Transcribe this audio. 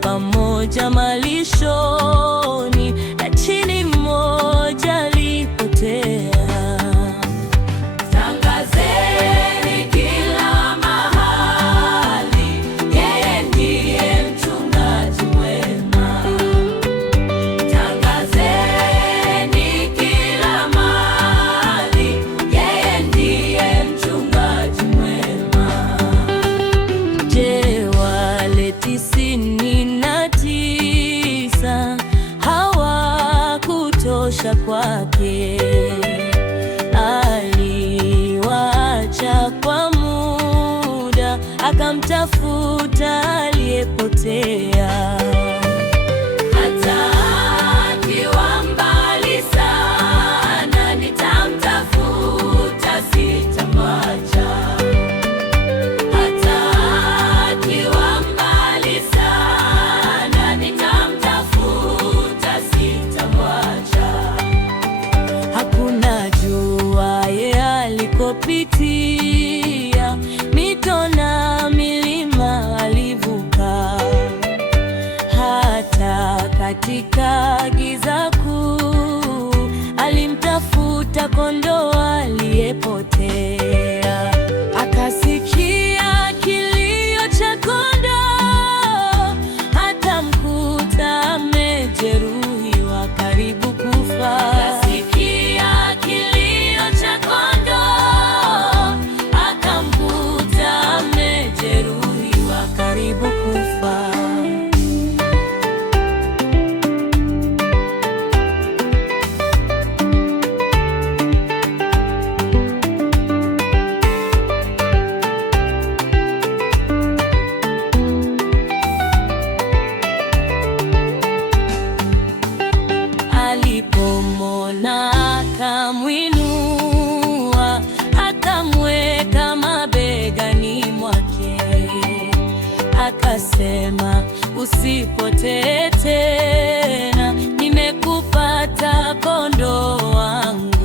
pamoja malishoni, lakini mmoja alipotea. Tangazeni kila mahali, yeye ndiye mchungaji mwema. Tangazeni kila mahali, yeye ndiye mchungaji mwema. Je, wale 99 hawakutosha kwake? Aliwaacha kwa muda, akamtafuta aliyepotea. Hata akiwa mbali sana, nitamtafuta, sitamwacha. Hata akiwa mbali sana, nitamtafuta, sitamwacha. Hakuna ajuaye alikopitia, mito na milima alivuka. Hata katika giza kuu, alimtafuta kondoo aliyepotea. Akasikia kilio cha kondoo, akamkuta amejeruhiwa karibu kufa. Akasikia kilio cha kondoo, akamkuta amejeruhiwa karibu kufa. Alipomwona akamwinua, akamweka mabegani mwake, akasema, usipotee tena, nimekupata kondoo wangu.